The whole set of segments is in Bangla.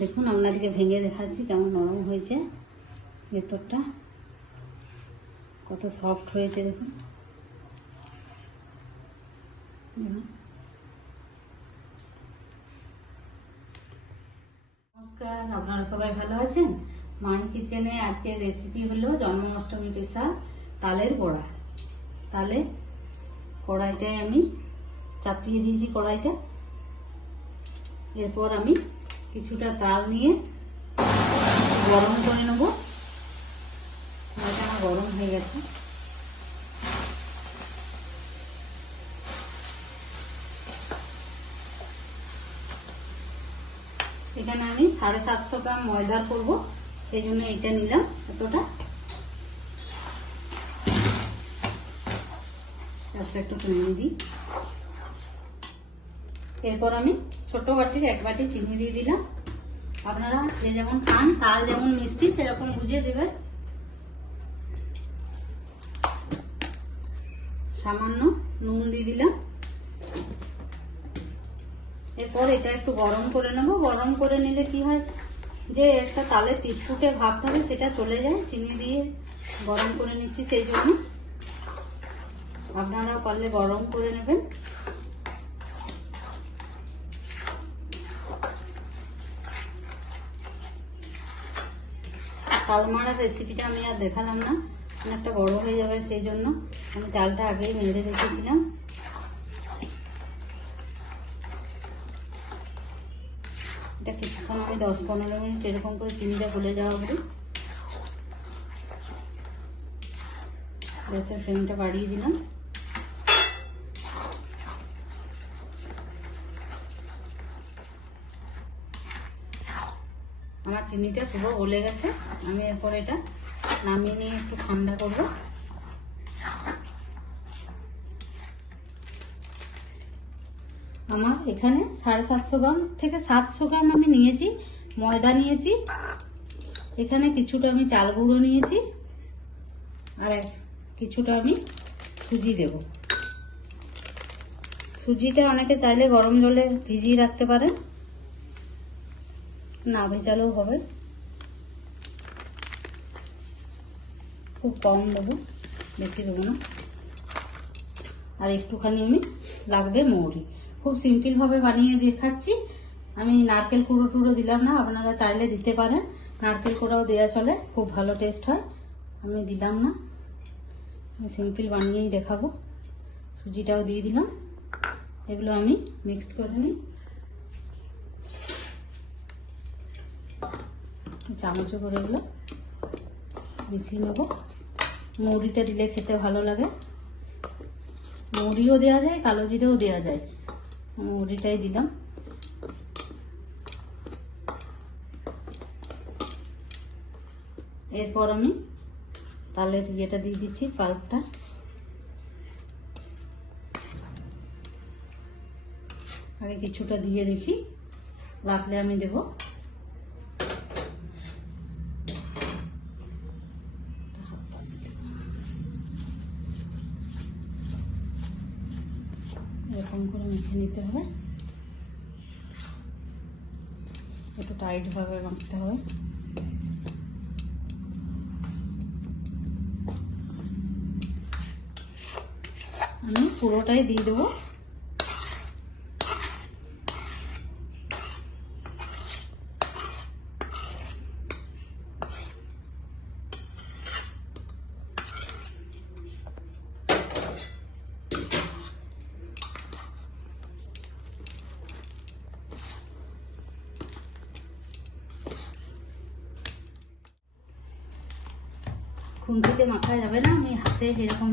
দেখুন আপনাদেরকে ভেঙে দেখাচ্ছি কেমন নরম হয়েছে, ভেতরটা কত সফট হয়েছে দেখুন। নমস্কার, আপনারা সবাই ভালো আছেন? মাই কিচেনে আজকের রেসিপি হলো জন্মাষ্টমী স্পেশাল তালের বড়া। তালে কড়াইটায় আমি চাপিয়ে দিয়েছি কড়াইটা। এরপর আমি কিছুটা তাল নিয়ে গরম করে নেব। কড়াইটা আমার গরম হয়ে গেছে। এখানে আমি 750 গ্রাম ময়দার করব, সেই জন্য এটা নিলাম এতটা। একটু চিনি দিই। এরপর আমি ছোট বাটির 1 বাটি চিনি দিয়ে দিলাম। আপনারা যে যেমন খান, তাল যেমন মিষ্টি সেরকম বুঝে দেবেন। সামান্য নুন দিয়ে দিলাম। এরপর এটা একটু গরম করে নেব। গরম করে নিলে কি হয়, যে একটা তালের তিতকুটে ভাব থাকে সেটা চলে যায়। চিনি দিয়ে গরম করে নিচ্ছি, সেই জন্য আপনারা পারলে গরম করে নেবেন। তাল মারার রেসিপিটা আমি আর দেখালাম না, অনেকটা বড় হয়ে যাবে, সেই জন্য আমি তালটা আগেই মেরে রেখেছিলাম। এটা কিছুক্ষণ আমি 10-15 মিনিট এরকম করে চিনিটা গলে যাওয়া অবধি গ্যাসের ফ্লেমটা বাড়িয়ে দিলাম। আমার চিনিটা পুরো গলে গেছে। আমি এরপর এটা নামিয়ে নিয়ে একটু ঠান্ডা করব। আমার এখানে 750 গ্রাম থেকে 700 গ্রাম আমি নিয়েছি ময়দা নিয়েছি। এখানে কিছুটা আমি চাল গুঁড়ো নিয়েছি, আর কিছুটা আমি সুজি দেব। সুজিটা অনেকে চাইলে গরম জলে ভিজিয়ে রাখতে পারেন, না ভেজালেও হবে। খুব কম দেবো, বেশি দেবো না। আর একটুখানি আমি লাগবে মৌরি। খুব সিম্পল ভাবে বানিয়ে দেখাচ্ছি। আমি নারকেল কুড়ো দিলাম না, আপনারা চাইলে দিতে পারেন। নারকেল কুড়াও দেওয়া চলে, খুব ভালো টেস্ট হয়। আমি দিলাম না, আমি সিম্পল বানিয়েই দেখাবো। সুজিটাও দিয়ে দিলাম। এগুলো আমি মিক্সড করে নিই। চামচে করে এগুলো মিশিয়ে নেব। মৌরিটা দিলে খেতে ভালো লাগে। মৌরিও দেওয়া যায়, কালো জিরেও দেওয়া যায়। মৌরিটাই দিলাম। এরপর আমি তালের ইয়েটা দিয়ে দিচ্ছি, পাল্পটা। আগে কিছুটা দিয়ে দেখি, লাগলে আমি দেব। এরকম করে মেখে নিতে হবে, একটু টাইট ভাবে মাখতে হবে। আমি পুরোটাই দিয়ে দেবো। খুন্তিতে মাখা যাবে না, আমি হাতে এরকম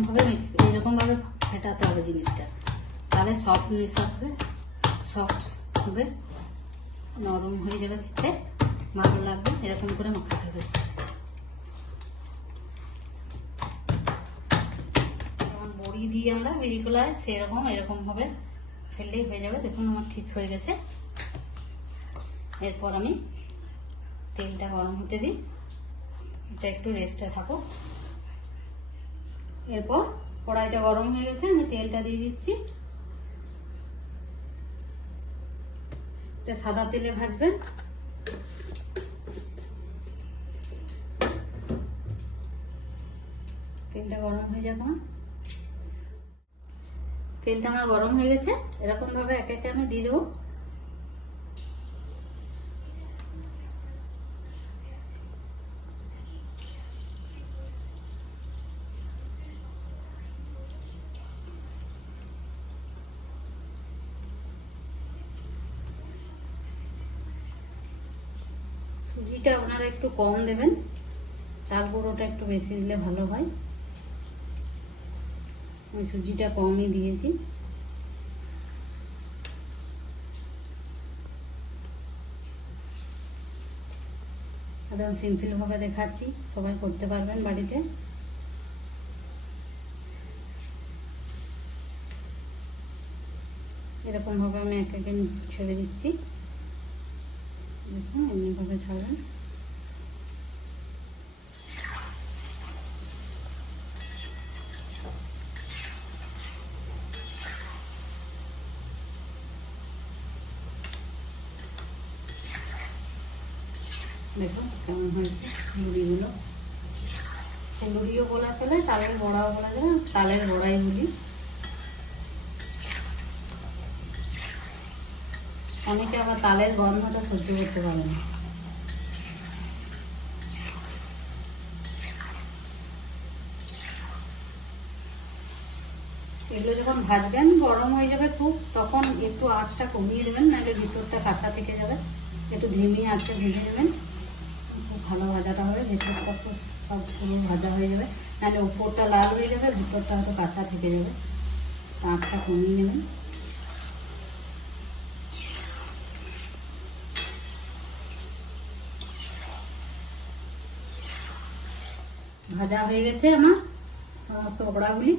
ভাবে ফেটাতে হবে জিনিসটা, তাহলে সফটনেস আসবে, সফট হবে, নরম হয়ে যাবে, খেতে ভালো লাগবে। এরকম করে মাখাতে হবে। যেমন বড়ি দিয়ে আমরা বিড়ি কলাই, সেরকম এরকম ভাবে ফেললেই হয়ে যাবে। দেখুন আমার ঠিক হয়ে গেছে। এরপর আমি তেলটা গরম হতে দিই, এটা একটু রেস্টে থাকুক। এরপর কড়াইটা গরম হয়ে গেছে, আমি তেলটা দিয়ে দিচ্ছি। এটা সাদা তেলে ভাজবেন। তেলটা গরম হয়ে যাক আমার। তেলটা আমার গরম হয়ে গেছে, এরকম ভাবে একে একে আমি দিয়ে দেবো। সুজিটা আপনারা একটু কম দেবেন, চাল গুঁড়োটা একটু বেশি দিলে ভালো হয়। আমি সুজিটা কমই দিয়েছি। একদম সিম্পল ভাবে দেখাচ্ছি, সবাই করতে পারবেন বাড়িতে। এরকম ভাবে আমি এক এক ছেড়ে দিচ্ছি। দেখুন এমনি ভাবে ছাড়বেন। দেখুন কেমন হয়েছে মুড়িগুলো। ফুলুরিও বলা চলে, তালের বড়াও বলা যায়, তালের বড়াই বলি। অনেকে আবার তালের গন্ধটা সহ্য করতে পারে না। এগুলো যখন ভাজবেন গরম হয়ে যাবে খুব, তখন একটু আঁচটা কমিয়ে দেবেন, নাহলে ভিতরটা কাঁচা থেকে যাবে। একটু ধিমি আঁচে ভেজে নেবেন, খুব ভালো ভাজাটা হবে। ভেতরটা খুব সব পুরো ভাজা হয়ে যাবে, নাহলে উপরটা লাল হয়ে যাবে, ভিতরটা হয়তো কাঁচা থেকে যাবে। আঁচটা কমিয়ে নেবেন। ভাজা হয়ে গেছে আমার সমস্ত বড়াগুলি,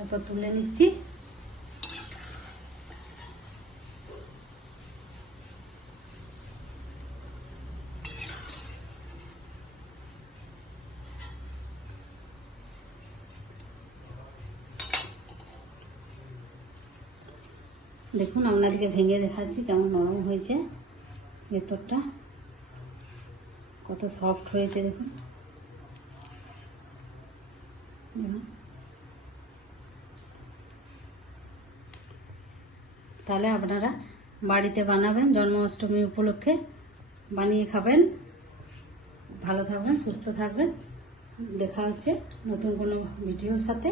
এরপর তুলে নিচ্ছি। দেখুন আপনাদেরকে ভেঙে দেখাচ্ছি কেমন নরম হয়েছে, ভেতরটা কত সফট হয়েছে দেখুন। তাহলে আপনারা বাড়িতে বানাবেন, জন্মাষ্টমী উপলক্ষে বানিয়ে খাবেন। ভালো থাকবেন, সুস্থ থাকবেন। দেখা হচ্ছে নতুন কোনো ভিডিওর সাথে,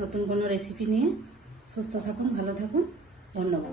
নতুন কোনো রেসিপি নিয়ে। সুস্থ থাকুন, ভালো থাকুন, ধন্যবাদ।